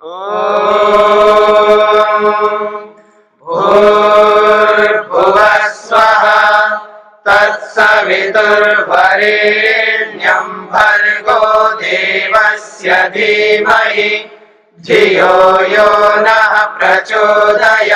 भूर्भुवः स्वः तत्सवितुर्वरेण्यं भर्गो देवस्य धीमहि धियो यो नः प्रचोदयात्।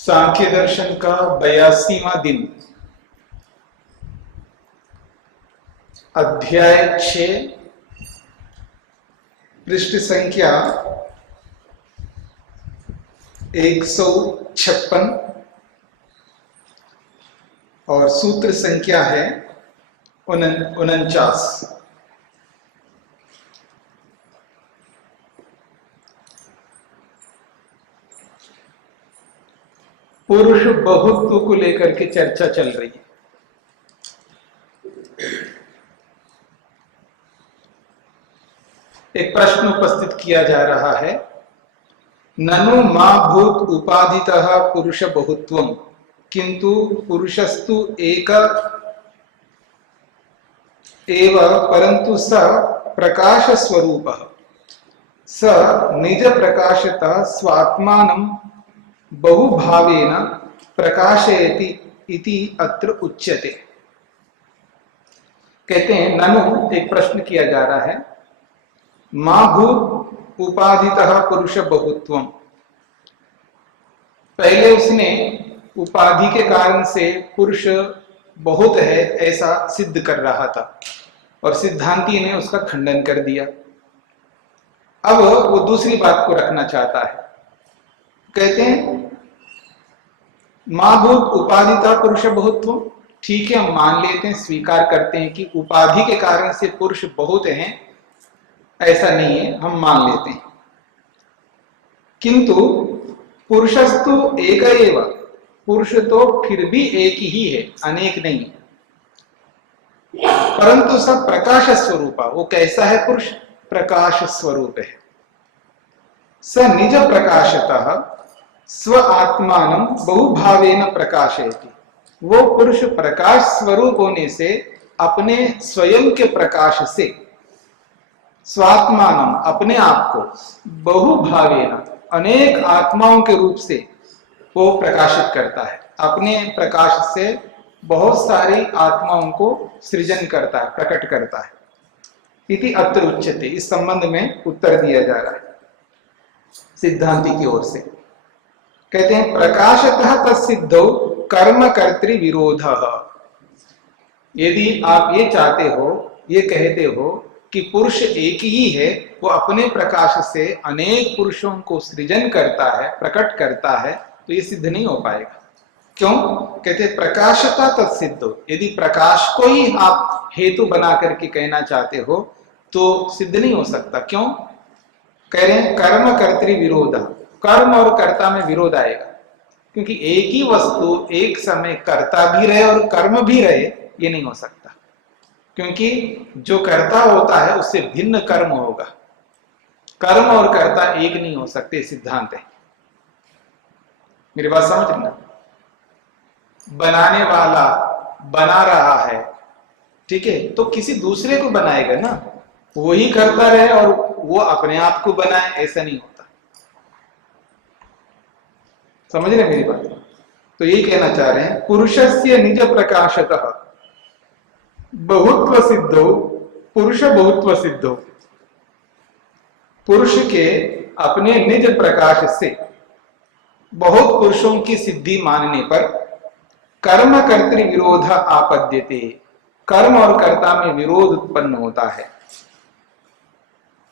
सांख्य दर्शन का 82वां दिन, अध्याय 6, पृष्ठ संख्या 156 और सूत्र संख्या है 49। पुरुष बहुत्व को लेकर के चर्चा चल रही है। एक प्रश्न उपस्थित किया जा रहा है, ननु मा भूत उपाधितः पुरुष बहुत्वम किंतु पुरुषस्तु एक एव परंतु स प्रकाश स्वरूपः स निज प्रकाशतः स्वात्मानं बहुभावेन प्रकाशयति इति अत्र उच्यते। कहते हैं, ननु एक प्रश्न किया जा रहा है, मा भूत उपाधितः पुरुष बहुत्वम। पहले उसने उपाधि के कारण से पुरुष बहुत है ऐसा सिद्ध कर रहा था और सिद्धांती ने उसका खंडन कर दिया। अब वो दूसरी बात को रखना चाहता है। कहते हैं, मां भूत उपाधिता पुरुष बहुत्व। ठीक है, हम मान लेते हैं, स्वीकार करते हैं कि उपाधि के कारण से पुरुष बहुत हैं, ऐसा नहीं है, हम मान लेते हैं। किंतु पुरुषस्तु एक एव, पुरुष तो फिर भी एक ही है, अनेक नहीं है। परंतु सब प्रकाश स्वरूपा, वो कैसा है पुरुष? प्रकाश स्वरूप है। स निज प्रकाशतः स्व आत्मानं बहुभावेन प्रकाशयति। वो पुरुष प्रकाश स्वरूप होने से अपने स्वयं के प्रकाश से स्वात्मानं अपने आप को बहुभावेन अनेक आत्माओं के रूप से वो प्रकाशित करता है। अपने प्रकाश से बहुत सारी आत्माओं को सृजन करता है, प्रकट करता है। इति अत्र उच्यते। इस संबंध में उत्तर दिया जा रहा है सिद्धांति की ओर से। कहते हैं, प्रकाशतः तत्सिद्धौ कर्म कर्तृ विरोध। यदि आप ये चाहते हो, ये कहते हो कि पुरुष एक ही है, वो अपने प्रकाश से अनेक पुरुषों को सृजन करता है, प्रकट करता है, तो ये सिद्ध नहीं हो पाएगा। क्यों? कहते प्रकाशता तत्सिद्धौ। यदि प्रकाश को ही आप हेतु बना करके कहना चाहते हो तो सिद्ध नहीं हो सकता। क्यों? कह रहे हैं, कर्म कर्तृ विरोध। कर्म और कर्ता में विरोध आएगा, क्योंकि एक ही वस्तु एक समय कर्ता भी रहे और कर्म भी रहे, ये नहीं हो सकता। क्योंकि जो कर्ता होता है उससे भिन्न कर्म होगा। कर्म और कर्ता एक नहीं हो सकते, सिद्धांत है। मेरी बात समझ लेना। बनाने वाला बना रहा है, ठीक है, तो किसी दूसरे को बनाएगा ना, वही करता रहे और वो अपने आप को बनाए, ऐसा नहीं होता। समझ रहे मेरी बात? तो यही कहना चाह रहे हैं, पुरुषस्य निज प्रकाशतः बहुत्व सिद्धो पुरुष बहुत्व सिद्धो। पुरुष के अपने निज प्रकाश से बहुत पुरुषों की सिद्धि मानने पर कर्म कर्तृ विरोध आपद्यते। कर्म और कर्ता में विरोध उत्पन्न होता है।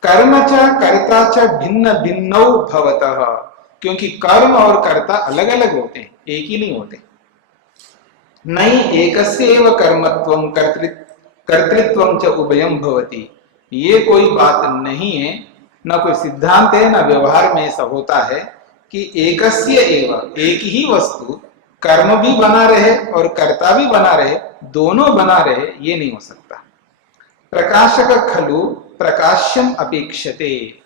कर्म च कर्ता च भिन्न भिन्नौ भवतः। क्योंकि कर्म और कर्ता अलग अलग होते हैं, एक ही नहीं होते। नहीं एकस्य एव कर्मत्वं कर्तृत्वं च उभयं भवति, ये कोई बात नहीं है, ना कोई सिद्धांत है, ना व्यवहार में ऐसा होता है कि एकस्य एव, एक ही वस्तु कर्म भी बना रहे और कर्ता भी बना रहे, दोनों बना रहे, ये नहीं हो सकता। प्रकाशक खलु प्रकाश्यम अपेक्षते,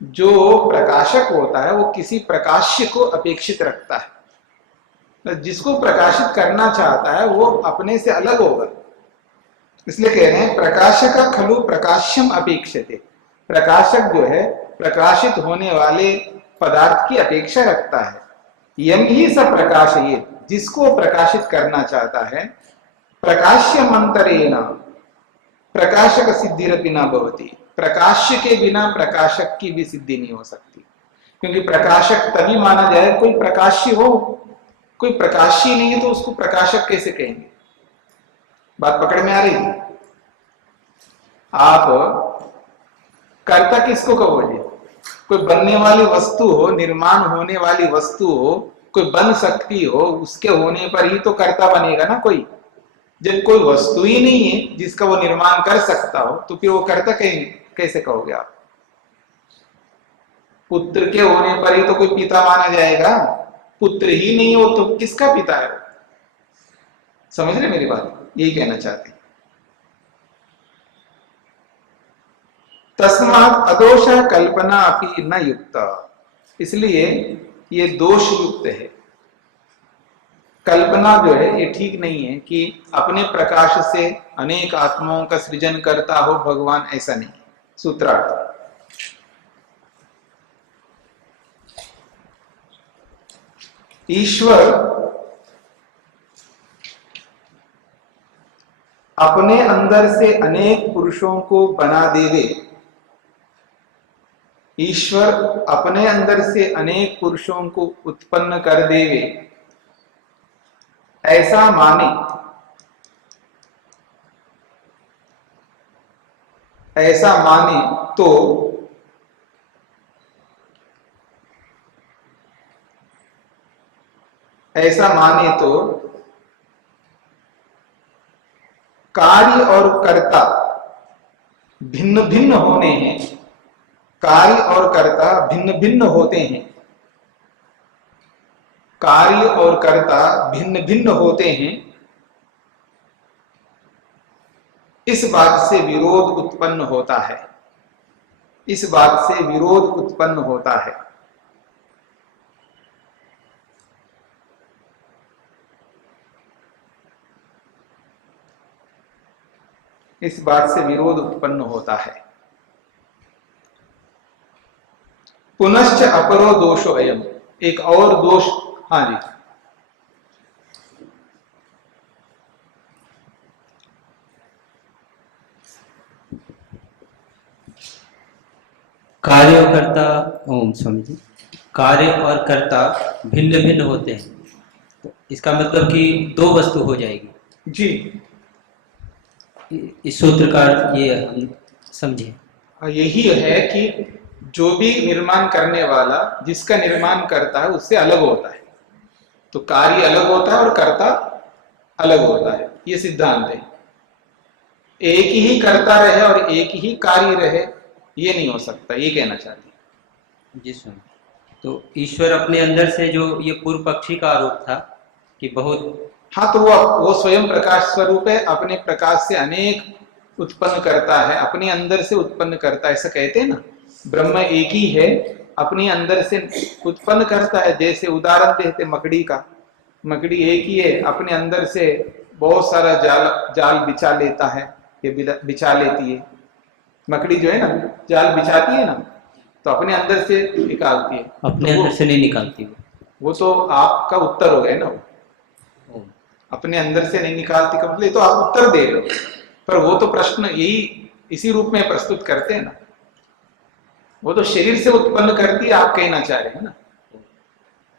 जो प्रकाशक होता है वो किसी प्रकाश्य को अपेक्षित रखता है, जिसको प्रकाशित करना चाहता है वो अपने से अलग होगा। इसलिए कह रहे हैं प्रकाशक खलु प्रकाश्यम अपेक्षते, प्रकाशक जो है प्रकाशित होने वाले पदार्थ की अपेक्षा रखता है। यम ही स प्रकाशयेत्, जिसको प्रकाशित करना चाहता है। प्रकाश्यमंतरेण प्रकाशक सिद्धिरपि न भवति, प्रकाश्य के बिना प्रकाशक की भी सिद्धि नहीं हो सकती, क्योंकि प्रकाशक तभी माना जाए कोई प्रकाश्य हो, कोई प्रकाश्य नहीं है तो उसको प्रकाशक कैसे कहेंगे? बात पकड़ में आ रही है? आप कर्ता किसको कहोगे? कोई बनने वाली वस्तु हो, निर्माण होने वाली वस्तु हो, कोई बन सकती हो, उसके होने पर ही तो कर्ता बनेगा ना कोई। जब कोई वस्तु ही नहीं है जिसका वो निर्माण कर सकता हो तो फिर वो कर्ता कहेंगे, कैसे कहोगे आप? पुत्र के होने पर ही तो कोई पिता माना जाएगा, पुत्र ही नहीं हो तो किसका पिता है? समझ रहे मेरी बात? यही कहना चाहते हैं। तस्मात् अदोष कल्पना अपि न युक्ता, इसलिए ये दोष युक्त है। कल्पना जो है ये ठीक नहीं है कि अपने प्रकाश से अनेक आत्माओं का सृजन करता हो भगवान, ऐसा नहीं। सूत्रार्थ ईश्वर अपने अंदर से अनेक पुरुषों को बना देवे, ईश्वर अपने अंदर से अनेक पुरुषों को उत्पन्न कर देवे, ऐसा माने, ऐसा माने तो कार्य और कर्ता भिन्न भिन्न होने हैं, कार्य और कर्ता भिन्न भिन्न होते हैं, कार्य और कर्ता भिन्न भिन्न होते हैं, इस बात से विरोध उत्पन्न होता है, इस बात से विरोध उत्पन्न होता है। इस बात से विरोध उत्पन्न होता है। पुनश्च अपरो दोषो अयम, एक और दोष। हाँ जी, कार्य और कर्ता, ओम समझिए, कार्य और कर्ता भिन्न भिन्न होते हैं, तो इसका मतलब कि दो वस्तु हो जाएगी जी। इस सूत्र का ये हम समझे। यही है कि जो भी निर्माण करने वाला जिसका निर्माण करता है उससे अलग होता है, तो कार्य अलग होता है और कर्ता अलग होता है, ये सिद्धांत है। एक ही कर्ता रहे और एक ही कार्य रहे, ये नहीं हो सकता, ये कहना चाहते हैं। जी सुन, तो ईश्वर अपने अंदर से, जो ये पूर्व पक्षी का आरोप था कि बहुत, हाँ, तो वो स्वयं प्रकाश स्वरूप है, अपने प्रकाश से अनेक उत्पन्न करता है, अपने अंदर से उत्पन्न करता है, ऐसा कहते हैं ना। ब्रह्म एक ही है, अपने अंदर से उत्पन्न करता है। जैसे उदाहरण देते मकड़ी का, मकड़ी एक ही है, अपने अंदर से बहुत सारा जाल बिछा लेता है, ये बिछा लेती है मकड़ी जो है ना, जाल बिछाती है ना, तो अपने अंदर से निकालती है, अपने तो अंदर से नहीं निकालती वो तो आपका उत्तर हो गया ना। अपने अंदर से नहीं निकालती का मतलब, तो आप उत्तर दे रहे हो, पर वो तो प्रश्न यही इसी रूप में प्रस्तुत करते हैं ना। वो तो शरीर से उत्पन्न करती है, आप कहना चाह रहे हैं ना,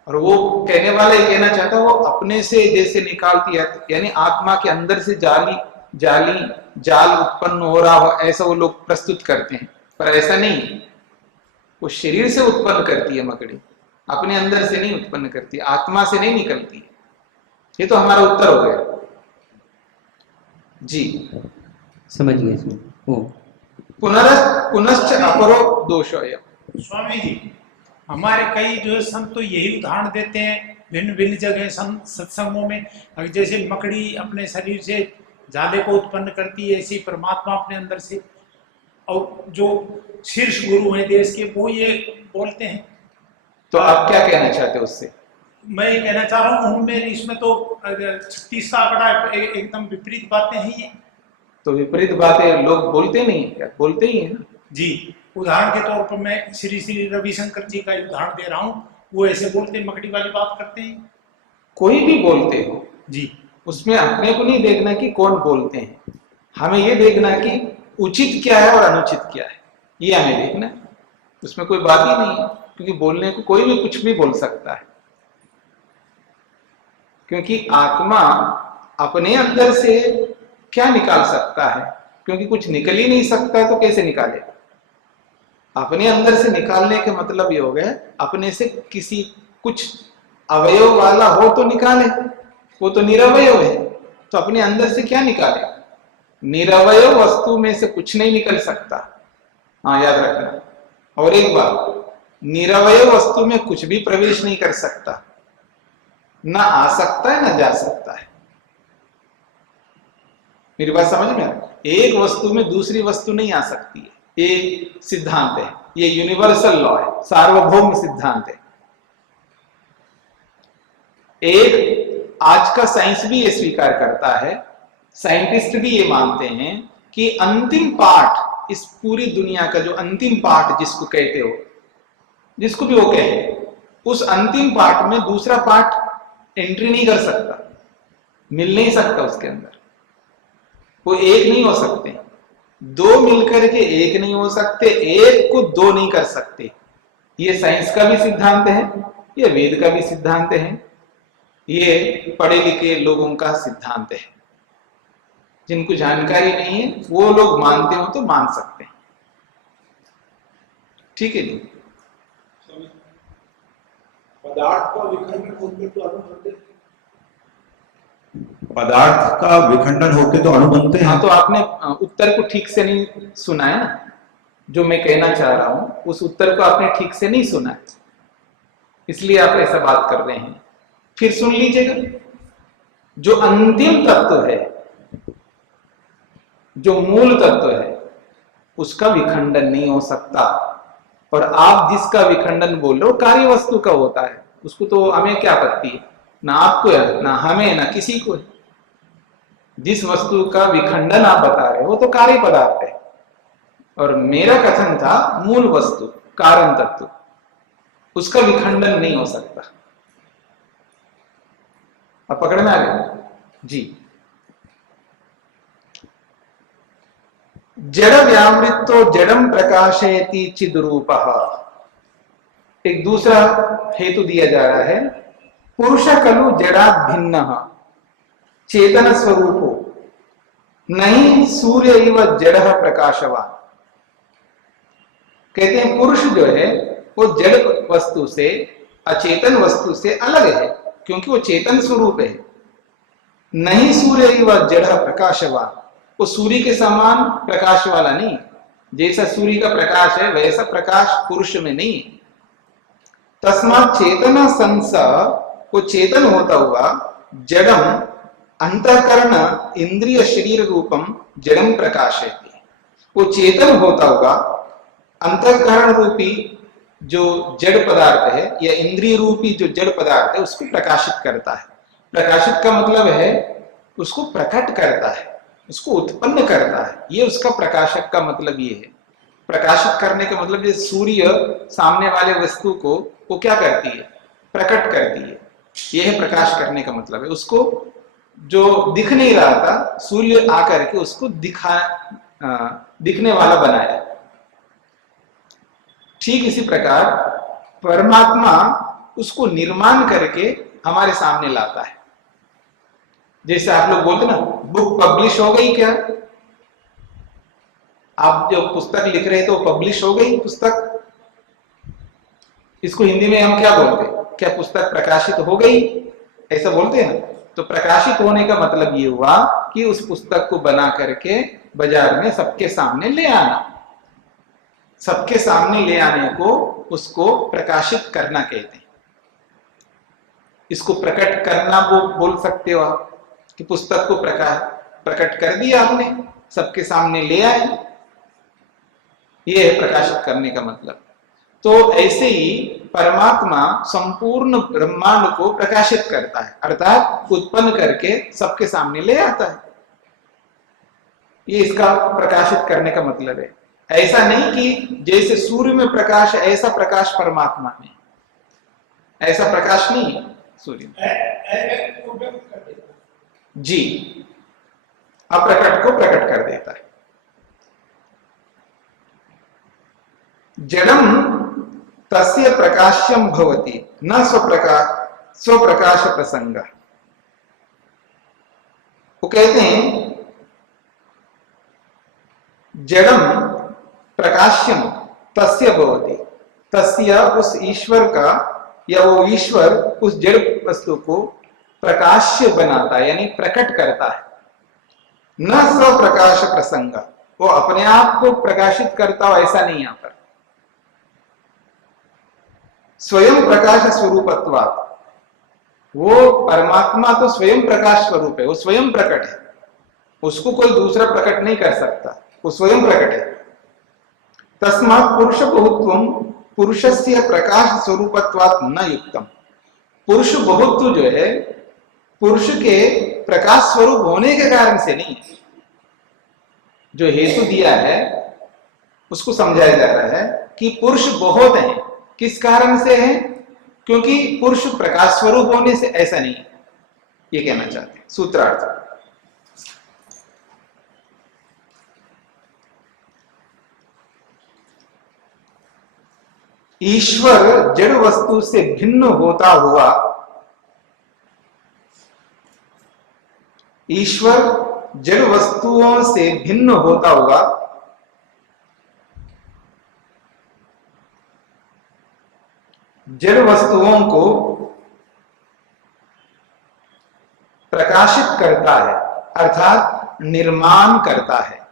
और वो कहने वाला ये कहना चाहता है वो अपने से जैसे निकालती है, यानी आत्मा के अंदर से जाल उत्पन्न हो रहा हो, ऐसा वो लोग प्रस्तुत करते हैं, पर ऐसा नहीं है। वो शरीर से उत्पन्न करती है मकड़ी, अपने अंदर से नहीं उत्पन्न करती, आत्मा से नहीं निकलती। ये तो हमारा उत्तर हो गया जी। समझ गए इसमें। ओ पुनश्च अपरो दोषो अयम्। स्वामी जी, हमारे कई जो है संत तो यही उदाहरण देते हैं भिन्न भिन्न जगह सत्संगों में, अब जैसे मकड़ी अपने शरीर से जाले को उत्पन्न करती है, ऐसी परमात्मा अपने अंदर से, और जो शीर्ष गुरु हैं देश के वो ये बोलते हैं। तो आप क्या कहना चाहते हो उससे? मैं ये कहना चाह रहा हूँ उनमें इसमें तो 36 का आंकड़ा एकदम विपरीत बातें हैं ये। तो विपरीत बातें लोग बोलते नहीं है क्या? बोलते ही है ना जी। उदाहरण के तौर पर मैं श्री श्री रविशंकर जी का उदाहरण दे रहा हूँ, वो ऐसे बोलते हैं, मकड़ी वाली बात करते हैं। कोई भी बोलते हो जी, उसमें अपने को नहीं देखना कि कौन बोलते हैं, हमें ये देखना कि उचित क्या है और अनुचित क्या है, ये हमें देखना। उसमें कोई बात ही नहीं है, क्योंकि बोलने को कोई भी कुछ भी बोल सकता है, क्योंकि आत्मा अपने अंदर से क्या निकाल सकता है? क्योंकि कुछ निकल ही नहीं सकता तो कैसे निकाले? अपने अंदर से निकालने के मतलब ये हो गया अपने से किसी कुछ अवयव वाला हो तो निकाले, वो तो निरवयव है, तो अपने अंदर से क्या निकाले? निरवयव वस्तु में से कुछ नहीं निकल सकता। हाँ, याद रखना। और एक बात, निरवयव वस्तु में कुछ भी प्रवेश नहीं कर सकता, ना आ सकता है ना जा सकता है। मेरी बात समझ में आ? एक वस्तु में दूसरी वस्तु नहीं आ सकती है, ये सिद्धांत है, ये यूनिवर्सल लॉ है, सार्वभौम सिद्धांत है। एक आज का साइंस भी ये स्वीकार करता है, साइंटिस्ट भी ये मानते हैं कि अंतिम पार्ट, इस पूरी दुनिया का जो अंतिम पार्ट जिसको कहते हो, जिसको भी वो कहे, उस अंतिम पार्ट में दूसरा पार्ट एंट्री नहीं कर सकता, मिल नहीं सकता उसके अंदर। वो एक नहीं हो सकते, दो मिलकर के एक नहीं हो सकते, एक को दो नहीं कर सकते। ये साइंस का भी सिद्धांत है, ये वेद का भी सिद्धांत है, ये पढ़े लिखे लोगों का सिद्धांत है। जिनको जानकारी नहीं है वो लोग मानते हो तो मान सकते हैं। ठीक है जी। पदार्थ का विखंडन होते तो अणु बनते हैं। पदार्थ का विखंडन होते तो अणु बनते हैं। हाँ, तो आपने उत्तर को ठीक से नहीं सुना है ना, जो मैं कहना चाह रहा हूं उस उत्तर को आपने ठीक से नहीं सुना है, इसलिए आप ऐसा बात कर रहे हैं। फिर सुन लीजिएगा, जो अंतिम तत्व है, जो मूल तत्व है, उसका विखंडन नहीं हो सकता। और आप जिसका विखंडन बोल रहे हो कार्य वस्तु का होता है, उसको तो हमें क्या आपत्ति है? ना आपको है, ना हमें, ना किसी को है। जिस वस्तु का विखंडन आप बता रहे हो तो कार्य पदार्थ है, और मेरा कथन था मूल वस्तु, कारण तत्व, उसका विखंडन नहीं हो सकता। अब पकड़ में आ गया जी। जड़ व्यामृतो जड़म प्रकाशयति चिद्रूपः। एक दूसरा हेतु दिया जा रहा है, पुरुष खलु जड़ात् भिन्नः चेतन स्वरूपो नहीं सूर्य इव जड़ प्रकाशवान। कहते हैं पुरुष जो है वो जड़ वस्तु से, अचेतन वस्तु से अलग है, क्योंकि वो चेतन स्वरूप है। नहीं सूर्य इव जड़ प्रकाशवान, वो सूर्य के समान प्रकाश वाला नहीं। जैसा सूर्य का प्रकाश है वैसा प्रकाश पुरुष में नहीं है। तस्मात् चेतन संस, वो चेतन होता हुआ जड़म अंतःकरण इंद्रिय शरीर रूपम जड़म प्रकाशयति, वो चेतन होता हुआ अंतःकरण रूपी जो जड़ पदार्थ है या इंद्रिय रूपी जो जड़ पदार्थ है उसको प्रकाशित करता है। प्रकाशित का मतलब है उसको प्रकट करता है, उसको उत्पन्न करता है। ये उसका प्रकाशक का मतलब ये है। प्रकाशित करने का मतलब ये सूर्य सामने वाले वस्तु को वो क्या करती है? प्रकट करती है। यह है प्रकाश करने का मतलब है। उसको जो दिख नहीं रहा था, सूर्य आकर के उसको दिखने वाला बनाया। ठीक इसी प्रकार परमात्मा उसको निर्माण करके हमारे सामने लाता है। जैसे आप लोग बोलते ना, बुक पब्लिश हो गई क्या? आप जो पुस्तक लिख रहे थे वो पब्लिश हो गई पुस्तक? इसको हिंदी में हम क्या बोलते हैं? क्या पुस्तक प्रकाशित हो गई, ऐसा बोलते हैं ना? तो प्रकाशित होने का मतलब ये हुआ कि उस पुस्तक को बना करके बाजार में सबके सामने ले आना। सबके सामने ले आने को उसको प्रकाशित करना कहते हैं। इसको प्रकट करना वो बोल सकते हो आप, कि पुस्तक को प्रकट कर दिया आपने, सबके सामने ले आए, ये है प्रकाशित करने का मतलब। तो ऐसे ही परमात्मा संपूर्ण ब्रह्मांड को प्रकाशित करता है, अर्थात उत्पन्न करके सबके सामने ले आता है। ये इसका प्रकाशित करने का मतलब है। ऐसा नहीं कि जैसे सूर्य में प्रकाश है ऐसा प्रकाश परमात्मा में, ऐसा प्रकाश नहीं है सूर्य में। जी, अप्रकट को प्रकट कर देता है। जड़म तस्य प्रकाश्यम भवति न स्वप्रकाश प्रसंग। वो कहते हैं जड़म प्रकाश्यम तस्य भवति, तस्य उस ईश्वर का, या वो ईश्वर उस जड़ वस्तु को प्रकाश्य बनाता है, यानी प्रकट करता है। न स्वप्रकाश प्रसंग, वो अपने आप को प्रकाशित करता हो ऐसा नहीं। यहां पर स्वयं प्रकाश स्वरूपत्वात्, वो परमात्मा तो स्वयं प्रकाश स्वरूप है, वो स्वयं प्रकट है, उसको कोई दूसरा प्रकट नहीं कर सकता, वो स्वयं प्रकट है। तस्मात् पुरुष बहुत्वम पुरुषस्य प्रकाश स्वरूपत्वात् न युक्तम। पुरुष बहुत्व जो है पुरुष के प्रकाश स्वरूप होने के कारण से नहीं, जो हेतु दिया है उसको समझाया जा रहा है कि पुरुष बहुत हैं। किस कारण से है? क्योंकि पुरुष प्रकाश स्वरूप होने से ऐसा नहीं, ये कहना चाहते हैं सूत्रार्थ। ईश्वर जड़ वस्तु से भिन्न होता हुआ, ईश्वर जड़ वस्तुओं से भिन्न होता हुआ जड़ वस्तुओं को प्रकाशित करता है, अर्थात निर्माण करता है।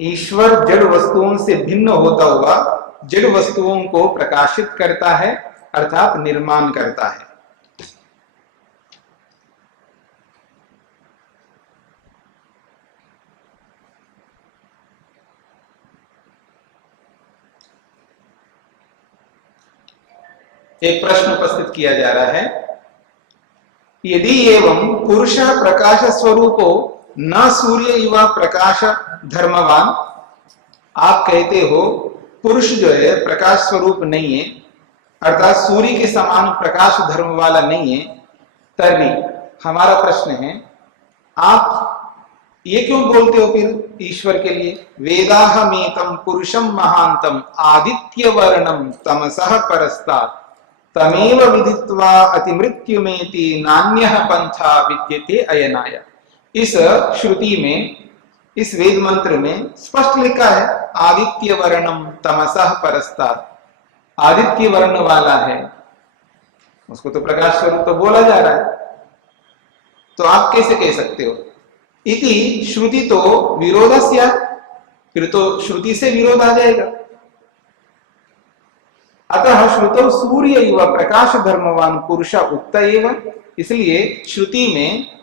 ईश्वर जड़ वस्तुओं से भिन्न होता हुआ जड़ वस्तुओं को प्रकाशित करता है, अर्थात निर्माण करता है। एक प्रश्न उपस्थित किया जा रहा है, यदि एवं पुरुष प्रकाश स्वरूपो न सूर्य इव प्रकाश धर्मवान। आप कहते हो पुरुष जो है प्रकाश स्वरूप नहीं है, अर्थात सूर्य के समान प्रकाश धर्म वाला नहीं है। तभी हमारा प्रश्न है, आप ये क्यों बोलते हो फिर ईश्वर के लिए? वेदाहमेतम पुरुषम महांतम आदित्य वर्णम तमसः परस्तात् तमेव विदित्वा अतिमृत्युमेति नान्यः पंथा विद्यते अयनाय। इस श्रुति में, इस वेद मंत्र में स्पष्ट लिखा है आदित्य वर्णम तमसः परस्तात्, आदित्य वर्ण वाला है, उसको तो प्रकाश स्वरूप तो बोला जा रहा है। तो आप कैसे कह सकते हो? इति श्रुति तो विरोधस्य, फिर तो श्रुति से विरोध आ जाएगा। अतः श्रुतौ सूर्य इव प्रकाश धर्मवान पुरुष उक्त एव, इसलिए श्रुति में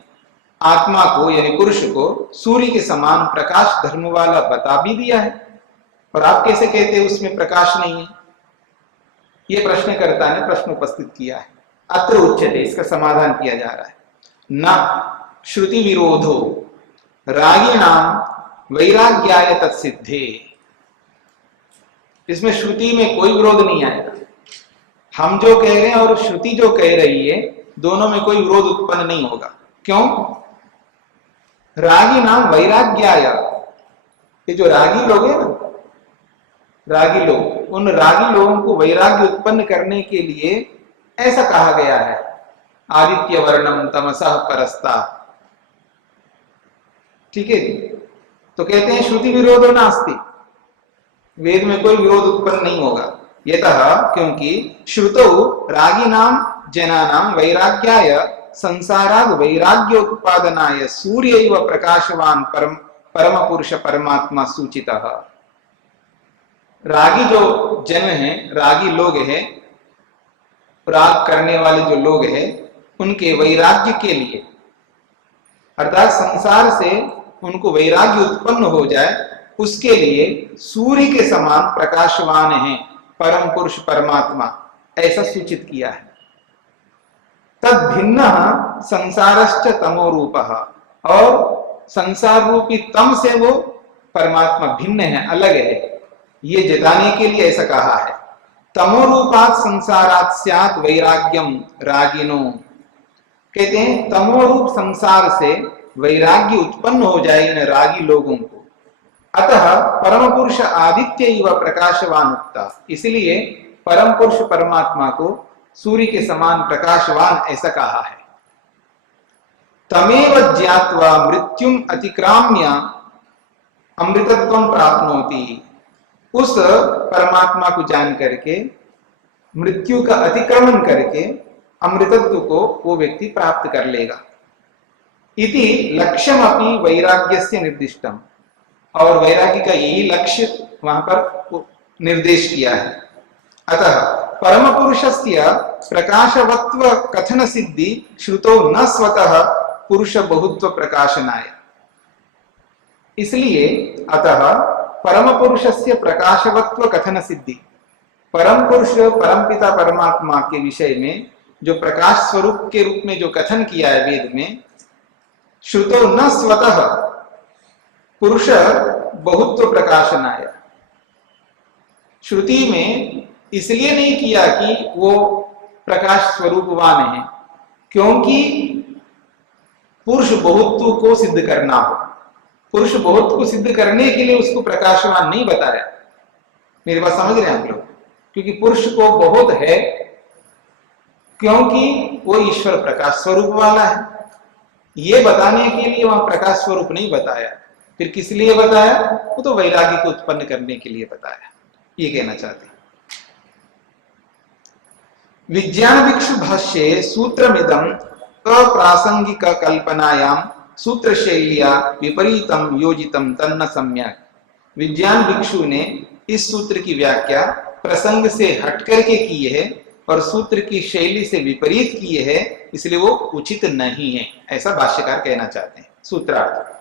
आत्मा को यानी पुरुष को सूर्य के समान प्रकाश धर्म वाला बता भी दिया है, और आप कैसे कहते हैं उसमें प्रकाश नहीं है? ये प्रश्नकर्ता ने प्रश्न उपस्थित किया है। अत्र उच्यते, इसका समाधान किया जा रहा है। न श्रुति विरोधो रागिणाम वैराग्याय तत्सिद्धे। इसमें श्रुति में कोई विरोध नहीं आएगा। हम जो कह रहे हैं और श्रुति जो कह रही है, दोनों में कोई विरोध उत्पन्न नहीं होगा। क्यों? रागी नाम वैराग्याय, ये जो रागी लोग हैं ना, रागी लोग, उन रागी लोगों को वैराग्य उत्पन्न करने के लिए ऐसा कहा गया है आदित्य वर्णम तमसः परस्तात्। ठीक है जी। तो कहते हैं श्रुति विरोधो नास्ति, वेद में कोई विरोध उत्पन्न नहीं होगा। यतः क्योंकि श्रुतौ रागिनां जनानां वैराग्याय संसाराद वैराग्योत्पादनाय सूर्यैव प्रकाशवान परम पुरुष परमात्मा सूचितः। रागी जो जन है, रागी लोग हैं, राग करने वाले जो लोग हैं, उनके वैराग्य के लिए अर्थात संसार से उनको वैराग्य उत्पन्न हो जाए, उसके लिए सूर्य के समान प्रकाशवान है परम पुरुष परमात्मा, ऐसा सूचित किया है। तद भिन्न संसारश्च तमो रूपः, और संसार रूपी तम से वो परमात्मा भिन्न है, अलग है, ये जताने के लिए ऐसा कहा है। तमो रूपात संसारात स्यात् वैराग्यम रागिनो, कहते हैं तमो रूप संसार से वैराग्य उत्पन्न हो जाए इन रागी लोगों को। अतः परम पुरुष आदित्य इव प्रकाशवान उक्ता, इसलिए परम पुरुष परमात्मा को सूर्य के समान प्रकाशवान ऐसा कहा है। तमेव ज्ञात्वा मृत्युम अतिक्राम्य अमृतत्वं प्राप्नोति, उस परमात्मा को जान करके मृत्यु का अतिक्रमण करके अमृतत्व को वो व्यक्ति प्राप्त कर लेगा। इति लक्ष्यमपि वैराग्यस्य निर्दिष्टम, और वैराग्य का यही लक्ष्य वहां पर निर्देश किया है। अतः परम पुरुषस्य प्रकाशवत्व कथन सिद्धि श्रुतो न स्वतः पुरुष बहुत्व प्रकाशनाय, इसलिए अतः परम पुरुषस्य प्रकाशवत्व कथन सिद्धि, परम पुरुष परमपिता परमात्मा के विषय में जो प्रकाश स्वरूप के रूप में जो कथन किया है वेद में, श्रुतो न स्वतः पुरुष बहुत्व प्रकाशनाय, श्रुति में इसलिए नहीं किया कि वो प्रकाश स्वरूपवान है क्योंकि पुरुष बहुत्व को सिद्ध करना हो। पुरुष बहुत्व को सिद्ध करने के लिए उसको प्रकाशवान नहीं बताया। मेरी बात समझ रहे हैं आप लोग? क्योंकि पुरुष को बहुत है क्योंकि वो ईश्वर प्रकाश स्वरूप वाला है, ये बताने के लिए वहां प्रकाश स्वरूप नहीं बताया। फिर किस लिए बताया? वो तो वैराग्य को उत्पन्न करने के लिए बताया, ये कहना चाहते हैं। विज्ञान भिक्षु भाष्ये सूत्रमिदं अप्रासंगिक कल्पनायाम सूत्र शैलिया विपरीतम योजितम तन्न सम्यक। विज्ञान भिक्षु ने इस सूत्र की व्याख्या प्रसंग से हटकर के की है और सूत्र की शैली से विपरीत किए है, इसलिए वो उचित नहीं है, ऐसा भाष्यकार कहना चाहते हैं। सूत्रार्थ,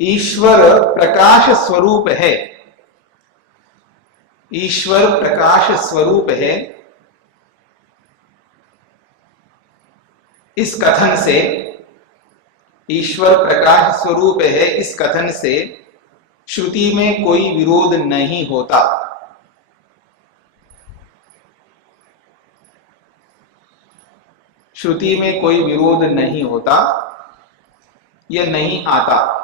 ईश्वर प्रकाश स्वरूप है, ईश्वर प्रकाश स्वरूप है, इस कथन से, ईश्वर प्रकाश स्वरूप है इस कथन से श्रुति में कोई विरोध नहीं होता। श्रुति में कोई विरोध नहीं होता, यह नहीं आता।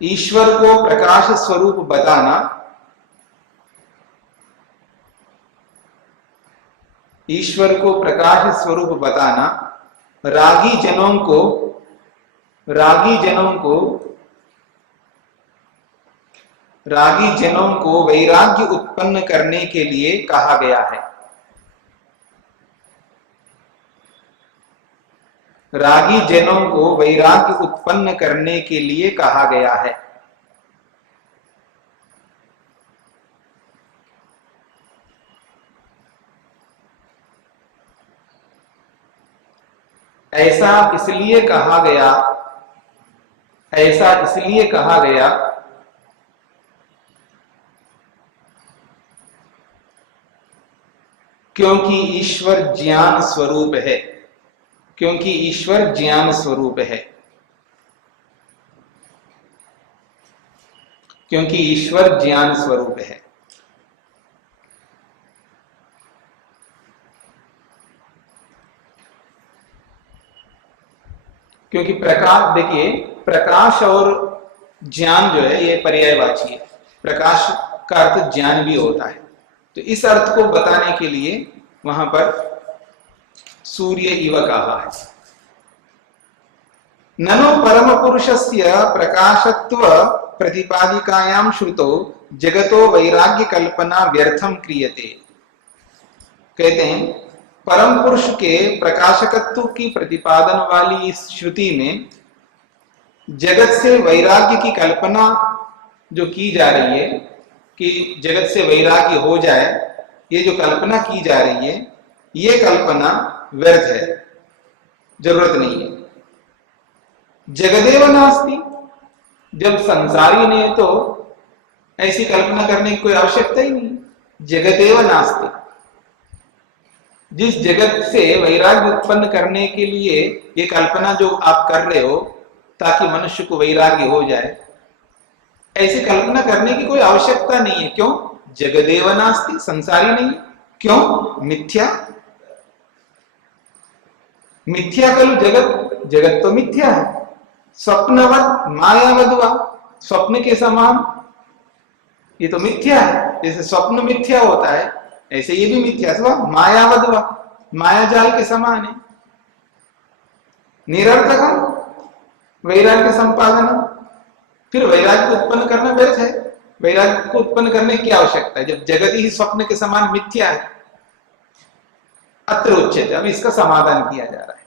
ईश्वर को प्रकाश स्वरूप बताना, ईश्वर को प्रकाश स्वरूप बताना रागी जनों को वैराग्य उत्पन्न करने के लिए कहा गया है। रागी जनों को वैराग्य उत्पन्न करने के लिए कहा गया है। ऐसा इसलिए कहा गया क्योंकि ईश्वर ज्ञान स्वरूप है, क्योंकि ईश्वर ज्ञान स्वरूप है, क्योंकि ईश्वर ज्ञान स्वरूप है। क्योंकि प्रकाश, देखिए प्रकाश और ज्ञान जो है ये पर्यायवाची है। प्रकाश का अर्थ ज्ञान भी होता है, तो इस अर्थ को बताने के लिए वहां पर सूर्य इव कहा है। ननु परम पुरुषस्य प्रकाशत्व प्रतिपादिकायां श्रुतो जगतो वैराग्य कल्पना व्यर्थम क्रियते। कहते हैं परम पुरुष के प्रकाशकत्व की प्रतिपादन वाली इस श्रुति में जगत से वैराग्य की कल्पना जो की जा रही है कि जगत से वैराग्य हो जाए, ये जो कल्पना की जा रही है ये कल्पना व्यर्थ है, जरूरत नहीं है। जगदेव नास्ति, जब संसारी ने तो ऐसी कल्पना करने की कोई आवश्यकता ही नहीं। जगदेव नास्ति, जिस जगत से वैराग्य उत्पन्न करने के लिए ये कल्पना जो आप कर रहे हो ताकि मनुष्य को वैराग्य हो जाए, ऐसी कल्पना करने की कोई आवश्यकता नहीं है। क्यों? जगदेव नास्ति, संसारी नहीं। क्यों? मिथ्या। मिथ्या खलु जगत, जगत तो मिथ्या है। स्वप्नवत मायावधवा, स्वप्न के समान ये तो मिथ्या है। जैसे स्वप्न मिथ्या होता है ऐसे ये भी मिथ्या, अथवा मायावधवा, मायाजाल के समान है। निरर्थकम वैराग्य संपादन, फिर वैराग्य को उत्पन्न करना व्यर्थ है। वैराग्य को उत्पन्न करने की आवश्यकता है जब जगत ही स्वप्न के समान मिथ्या है। अत्र उच्यते, अब इसका समाधान किया जा रहा है।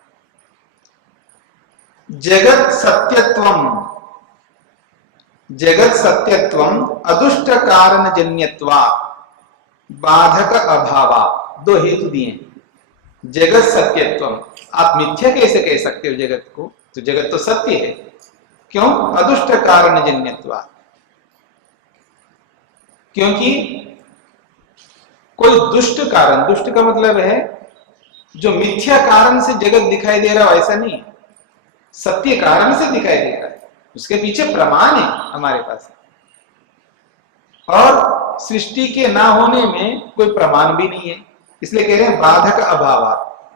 जगत सत्यत्वम, जगत सत्यत्वम अदुष्ट कारण जन्यत्वा बाधक अभावा, दो हेतु दिए। जगत सत्यत्वम, आप मिथ्या कैसे कह सकते हो जगत को? तो जगत तो सत्य है। क्यों? अदुष्ट कारण जन्यत्वा, क्योंकि कोई दुष्ट कारण, दुष्ट का मतलब है जो मिथ्या कारण से जगत दिखाई दे रहा हो ऐसा नहीं, सत्य कारण से दिखाई दे रहा है, उसके पीछे प्रमाण है हमारे पास। और सृष्टि के ना होने में कोई प्रमाण भी नहीं है, इसलिए कह रहे हैं बाधक अभाव,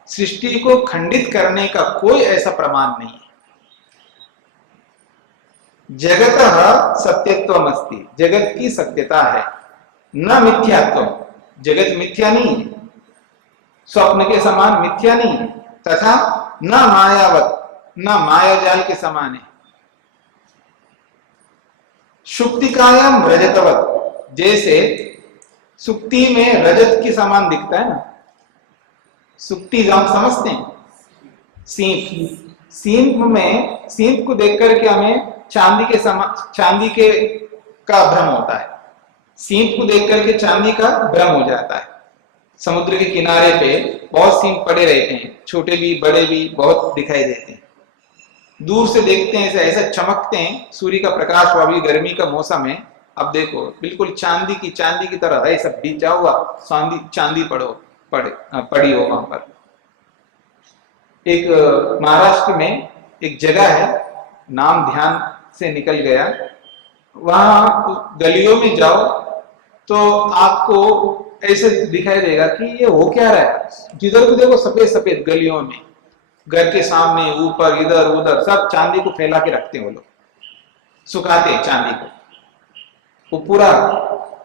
सृष्टि को खंडित करने का कोई ऐसा प्रमाण नहीं है। जगत सत्यत्वम अस्ति, जगत की सत्यता है, न मिथ्यात्व, जगत मिथ्या नहीं है, स्वप्न के समान मिथ्या नहीं है, तथा न मायावत, न मायाजाल के समान है। सुक्तिकायाम रजतवत, जैसे सुक्ति में रजत के समान दिखता है ना, सुक्ति जो हम समझते हैं, सीप, सीप में, सीप को देख करके हमें चांदी के समान, चांदी के का भ्रम होता है। सीप को देख करके चांदी का भ्रम हो जाता है। समुद्र के किनारे पे बहुत सीप पड़े रहते हैं, छोटे भी बड़े भी बहुत दिखाई देते हैं। दूर से देखते हैं ऐसा चमकते हैं, सूर्य का प्रकाश हुआ, अभी गर्मी का मौसम है, अब देखो बिल्कुल चांदी की तरह है, सब बीचा हुआ चांदी पड़ी हो वहां पर। एक महाराष्ट्र में एक जगह है, नाम ध्यान से निकल गया, वहां गलियों में जाओ तो आपको ऐसे दिखाई देगा कि ये हो क्या रहा है। जिधर भी देखो सफेद सफेद गलियों में, घर के सामने, ऊपर, इधर उधर सब चांदी को फैला के रखते हैं वो लोग, सुखाते हैं चांदी को। वो पूरा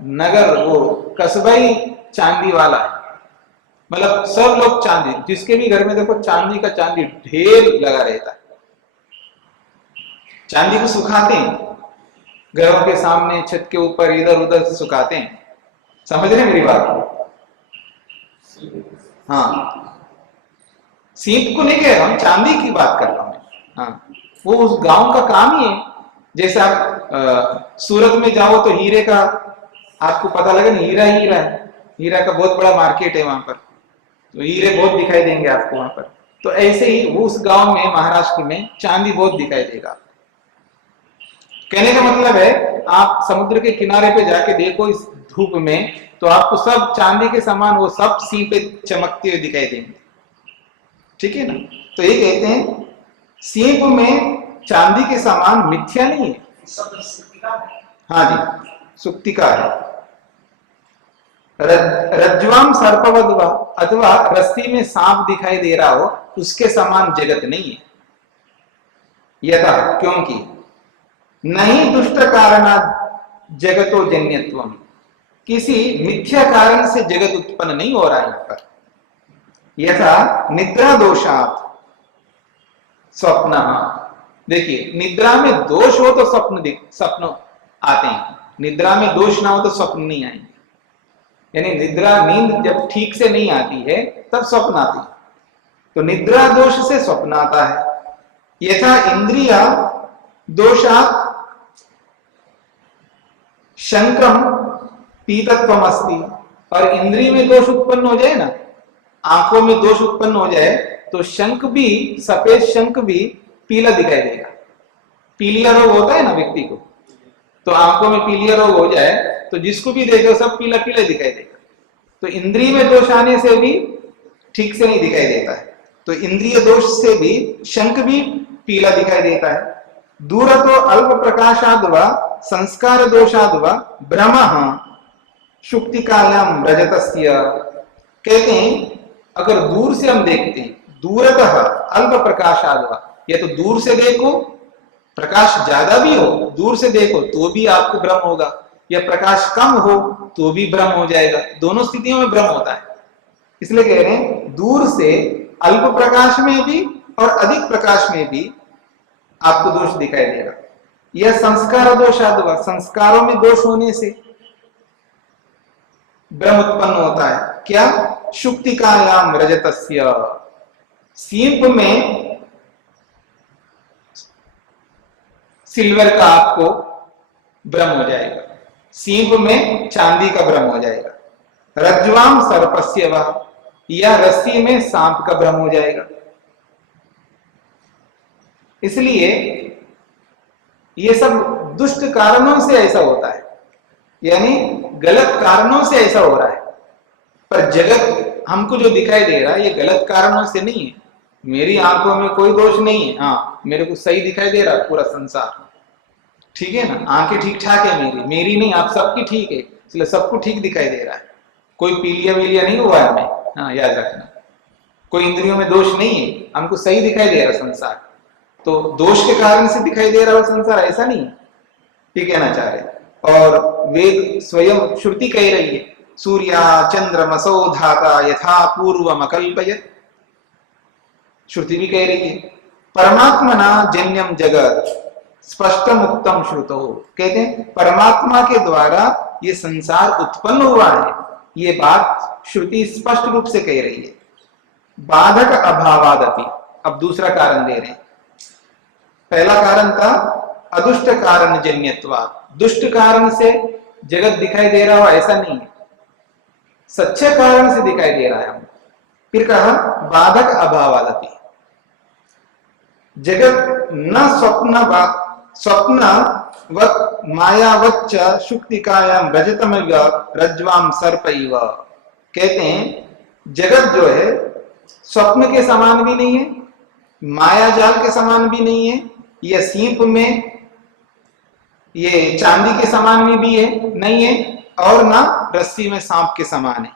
नगर, वो कस्बा ही चांदी वाला है, मतलब सब लोग चांदी, जिसके भी घर में देखो चांदी का चांदी ढेर लगा रहता है। चांदी को सुखाते हैं घरों के सामने, छत के ऊपर, इधर उधर सुखाते हैं। समझ रहे हैं मेरी बात? हाँ, सीप को नहीं कह रहा हूं, चांदी की बात कर रहा हूं। हाँ, वो उस गांव का काम ही है। जैसे आप सूरत में जाओ तो हीरे का आपको पता लगे ना, हीरा हीरा है, हीरा का बहुत बड़ा मार्केट है वहां पर, तो हीरे बहुत दिखाई देंगे आपको वहां पर। तो ऐसे ही वो उस गांव में, महाराष्ट्र में चांदी बहुत दिखाई देगा। कहने का मतलब है आप समुद्र के किनारे पे जाके देखो इस धूप में, तो आपको सब चांदी के समान वो सब सीपे चमकते हुए दिखाई देंगे। ठीक है ना? तो ये कहते हैं सीप में चांदी के समान मिथ्या नहीं है। हाँ जी, सुक्तिका है। रज्ज्वाम सर्पवद्वा, अथवा रस्सी में सांप दिखाई दे रहा हो, उसके समान जगत नहीं है। यथा, क्योंकि नहीं दुष्ट कारणात् जगतो जन्यत्वम, किसी मिथ्या कारण से जगत उत्पन्न नहीं हो रहा है यहाँ पर। यथा निद्रा दोषात् स्वप्न, देखिए, निद्रा में दोष हो तो स्वप्न आते हैं, निद्रा में दोष ना हो तो स्वप्न नहीं आएंगे। यानी निद्रा, नींद जब ठीक से नहीं आती है तब स्वप्न आती है, तो निद्रा दोष से स्वप्न आता है। यथा इंद्रिया दोषात् शंकम पीतत्वम अस्ति, और इंद्रिय में दोष उत्पन्न हो जाए ना, आंखों में दोष उत्पन्न हो जाए तो शंख भी, सफेद शंख भी पीला दिखाई देगा। पीलिया रोग होता है ना व्यक्ति को, तो आंखों में पीलिया रोग हो जाए तो जिसको भी देखो सब पीला पीला दिखाई देगा। तो इंद्रिय में दोष आने से भी ठीक से नहीं दिखाई देता है, तो इंद्रिय दोष से भी शंख भी पीला दिखाई देता है। दूरतो अल्प प्रकाशाद व संस्कार दोषाद व भ्रमः शुक्तिकायाम रजतस्य, कहते हैं अगर दूर से हम देखते हैं, दूरतः अल्प प्रकाशाद व, या तो दूर से देखो, प्रकाश ज्यादा भी हो, दूर से देखो तो भी आपको भ्रम होगा, या प्रकाश कम हो तो भी भ्रम हो जाएगा, दोनों स्थितियों में भ्रम होता है। इसलिए कह रहे हैं दूर से अल्प प्रकाश में भी और अधिक प्रकाश में भी आपको दोष दिखाई देगा। यह संस्कार दोषाद, संस्कारों में दोष होने से भ्रम उत्पन्न होता है। क्या? शुक्तिकायाम रजतस्य, सीप में सिल्वर का आपको भ्रम हो जाएगा, सीप में चांदी का भ्रम हो जाएगा। रज्ज्वाम सर्पस्य वा, या रस्सी में सांप का भ्रम हो जाएगा। इसलिए ये सब दुष्ट कारणों से ऐसा होता है, यानी गलत कारणों से ऐसा हो रहा है। पर जगत हमको जो दिखाई दे रहा है ये गलत कारणों से नहीं है। मेरी आंखों में कोई दोष नहीं है, हाँ मेरे को सही दिखाई दे रहा है पूरा संसार, ठीक है ना, आंखें ठीक ठाक है, मेरी नहीं, आप सबकी ठीक है, इसलिए सबको ठीक दिखाई दे रहा है, कोई पीलिया वीलिया नहीं हुआ है हमें, हाँ याद रखना। कोई इंद्रियों में दोष नहीं है, हमको सही दिखाई दे रहा संसार, तो दोष के कारण से दिखाई दे रहा हो संसार, ऐसा नहीं, ये कहना चाह रहे। और वेद स्वयं श्रुति कह रही है, सूर्या चंद्रमसो धाता यथा पूर्वम अकल्पयत्, श्रुति भी कह रही है। परमात्मना जन्यम जगत स्पष्ट मुक्तम श्रुतो, कहते हैं परमात्मा के द्वारा ये संसार उत्पन्न हुआ है, ये बात श्रुति स्पष्ट रूप से कह रही है। बाधक अभावादपि, अब दूसरा कारण दे रहे हैं। पहला कारण था अदुष्ट कारण जन्यत्वात्, दुष्ट कारण से जगत दिखाई दे रहा हो ऐसा नहीं है, सच्चे कारण से दिखाई दे रहा है हमको। फिर कहा बाधक अभावादपि, जगत न स्वप्नवत् मायावच्च शुक्तिकायाम रजतमिव रज्ज्वाम सर्पैव, कहते हैं जगत जो है स्वप्न के समान भी नहीं है, माया जाल के समान भी नहीं है, यह सीप में ये चांदी के समान में भी है नहीं है, और ना रस्सी में सांप के समान है।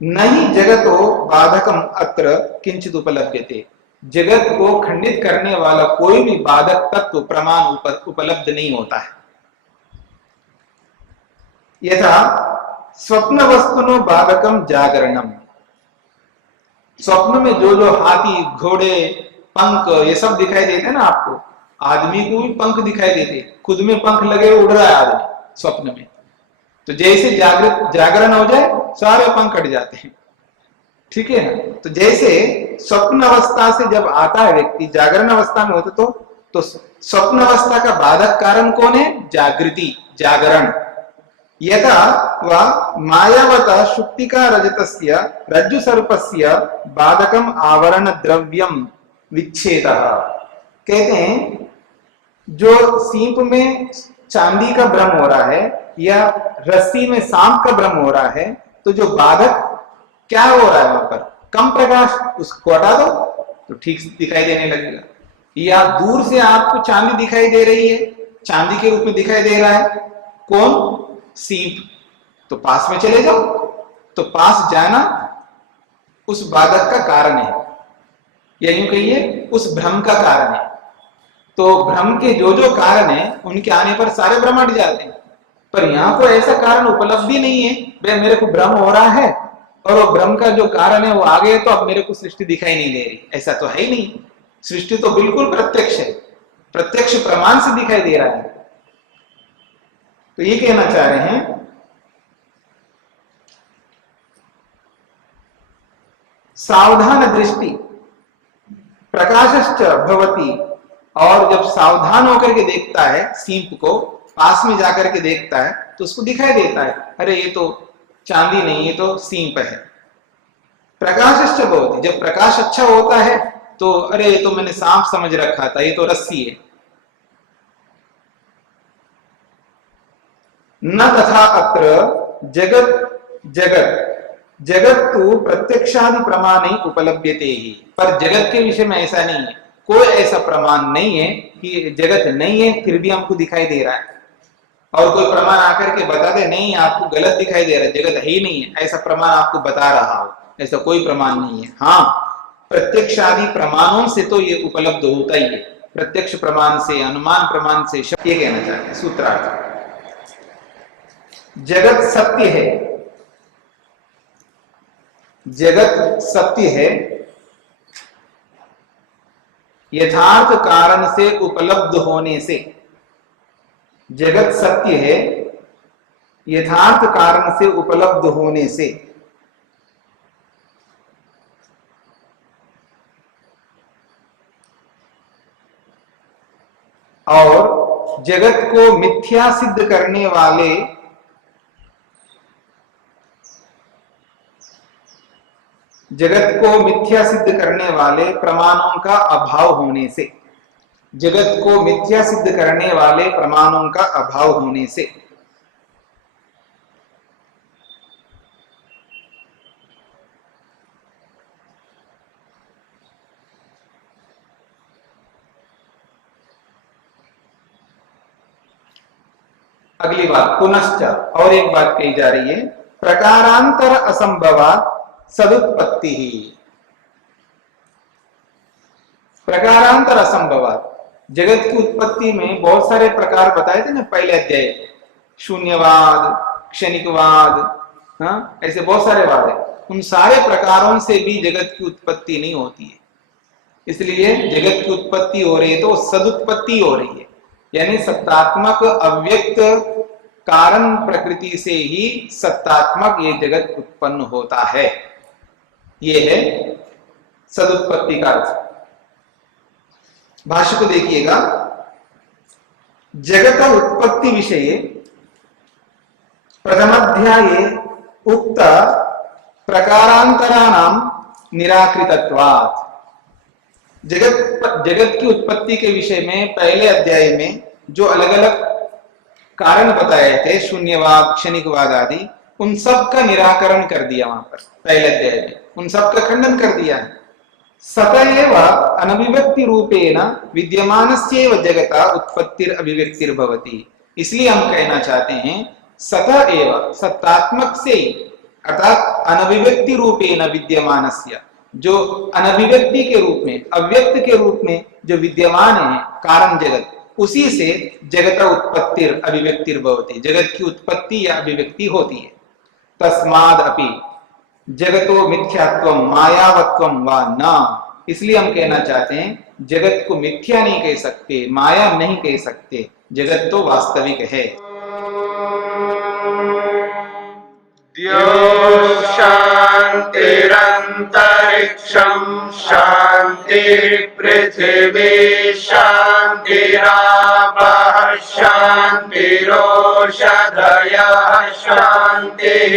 नहीं जगतो बाधकम अत्र किंचित उपलभ्यते, जगत को खंडित करने वाला कोई भी बाधक तत्व प्रमाण उपलब्ध नहीं होता है। यथा स्वप्न वस्तुनो बाधकम जागरणम, स्वप्न में जो जो हाथी घोड़े पंख ये सब दिखाई देते हैं ना आपको, आदमी को भी पंख दिखाई देते, खुद में पंख लगे उड़ रहा है आदमी स्वप्न में, तो जैसे जागरण हो जाए सारे पंख कट जाते हैं, ठीक है ना। तो जैसे स्वप्न अवस्था से जब आता है व्यक्ति, जागरण अवस्था में होते तो स्वप्न अवस्था का बाधक कारण कौन है? जागृति, जागरण। यथा वा मायावता शुक्तिका रजतस्य रज्जु सर्पस्य बाधकम आवरण द्रव्यम विच्छेदः, कहते हैं जो सीप में चांदी का भ्रम हो रहा है या रस्सी में सांप का भ्रम हो रहा है, तो जो बाधक क्या हो रहा है वहां पर, कम प्रकाश, उसको हटा दो तो ठीक दिखाई देने लगेगा। या दूर से आपको चांदी दिखाई दे रही है, चांदी के रूप में दिखाई दे रहा है, कौन? सीप, तो पास में चले जाओ, तो पास जाना उस बाधक का कारण है, या यूं कहिए उस भ्रम का कारण है। तो भ्रम के जो जो कारण है उनके आने पर सारे भ्रम हट जाते हैं, पर यहां को ऐसा कारण उपलब्ध ही नहीं है, भाई मेरे को भ्रम हो रहा है और वो भ्रम का जो कारण है वो आ गए तो अब मेरे को सृष्टि दिखाई नहीं दे रही, ऐसा तो है ही नहीं। सृष्टि तो बिल्कुल प्रत्यक्ष है, प्रत्यक्ष प्रमाण से दिखाई दे रहा है। तो ये कहना चाह रहे हैं सावधान दृष्टि प्रकाशश्च भवति, और जब सावधान होकर के देखता है, सीप को पास में जाकर के देखता है तो उसको दिखाई देता है, अरे ये तो चांदी नहीं, ये तो सीप है। प्रकाशश्च भवति, जब प्रकाश अच्छा होता है तो अरे ये तो मैंने सांप समझ रखा था, ये तो रस्सी है। न तथा अत्र जगत तो प्रत्यक्षादि प्रमाण उपलभ्यते ही, पर जगत के विषय में ऐसा नहीं है, कोई ऐसा प्रमाण नहीं है कि जगत नहीं है फिर भी हमको दिखाई दे रहा है, और कोई प्रमाण आकर के बता दे नहीं आपको गलत दिखाई दे रहा है, जगत है ही नहीं है, ऐसा प्रमाण आपको बता रहा हो, ऐसा कोई प्रमाण नहीं है। हाँ, प्रत्यक्ष आदि प्रमाणों से तो ये उपलब्ध होता ही है, प्रत्यक्ष प्रमाण से, अनुमान प्रमाण से, ये कहना चाहते हैं सूत्रार्थ। जगत सत्य है, जगत सत्य है यथार्थ कारण से उपलब्ध होने से, जगत सत्य है यथार्थ कारण से उपलब्ध होने से। और जगत को मिथ्या सिद्ध करने वाले प्रमाणों का अभाव होने से, जगत को मिथ्या सिद्ध करने वाले प्रमाणों का अभाव होने से। अगली बात पुनश्च, और एक बात कही जा रही है, प्रकारांतर असंभवात सदुत्पत्ति ही। प्रकारांतर असंभवात, जगत की उत्पत्ति में बहुत सारे प्रकार बताए थे ना पहले अध्याय, शून्यवाद, क्षणिकवाद, हाँ, ऐसे बहुत सारे वाद है, उन सारे प्रकारों से भी जगत की उत्पत्ति नहीं होती है। इसलिए जगत की उत्पत्ति हो रही है तो सदुत्पत्ति हो रही है, यानी सत्तात्मक अव्यक्त कारण प्रकृति से ही सत्तात्मक ये जगत उत्पन्न होता है। ये है सदुत्पत्ति का अर्थ। भाष्य को देखिएगा, जगत उत्पत्ति विषये प्रथमाध्याये उक्त प्रकारांतराणाम निराकृतत्वात्। जगत की उत्पत्ति के विषय में पहले अध्याय में जो अलग अलग कारण बताए थे, शून्यवाद, क्षणिकवाद आदि, उन सब का निराकरण कर दिया वहां पर पहले अध्याय में, उन सब का खंडन कर दिया है। सतएव अनभिव्यक्ति रूपेण विद्यमानस्यैव जगता उत्पत्तिर अभिव्यक्तिर भवति। इसलिए हम कहना चाहते हैं सतएव, सत्तात्मक से, अर्थात अनभिव्यक्ति रूपेण विद्यमानस्य, जो अनभिव्यक्ति के रूप में, अव्यक्त के रूप में जो विद्यमान है कारण जगत, उसी से जगत उत्पत्तिर अभिव्यक्तिर भवति, जगत की उत्पत्ति या अभिव्यक्ति होती है। तस्माद् अपि जगतो मिथ्यात्वम मायावत्वम वा न। इसलिए हम कहना चाहते हैं जगत को मिथ्या नहीं कह सकते, माया नहीं कह सकते, जगत तो वास्तविक है। द्यो शान्तिरन्तरिक्षं शान्तिः पृथिवी शान्तिरापः शान्तिरोषधयः शान्तिः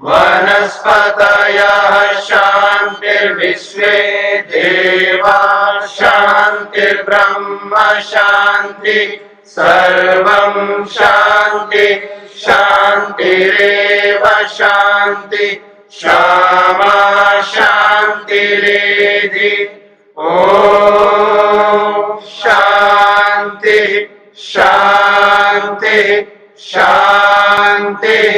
वनस्पतयः शान्तिर्विश्वे देवाः शान्तिर्ब्रह्म शान्तिः सर्वं शान्तिः शान्तिरेव शान्तिः क्षमा शान्तिरेधि। ॐ शान्तिः शान्तिः शान्तिः।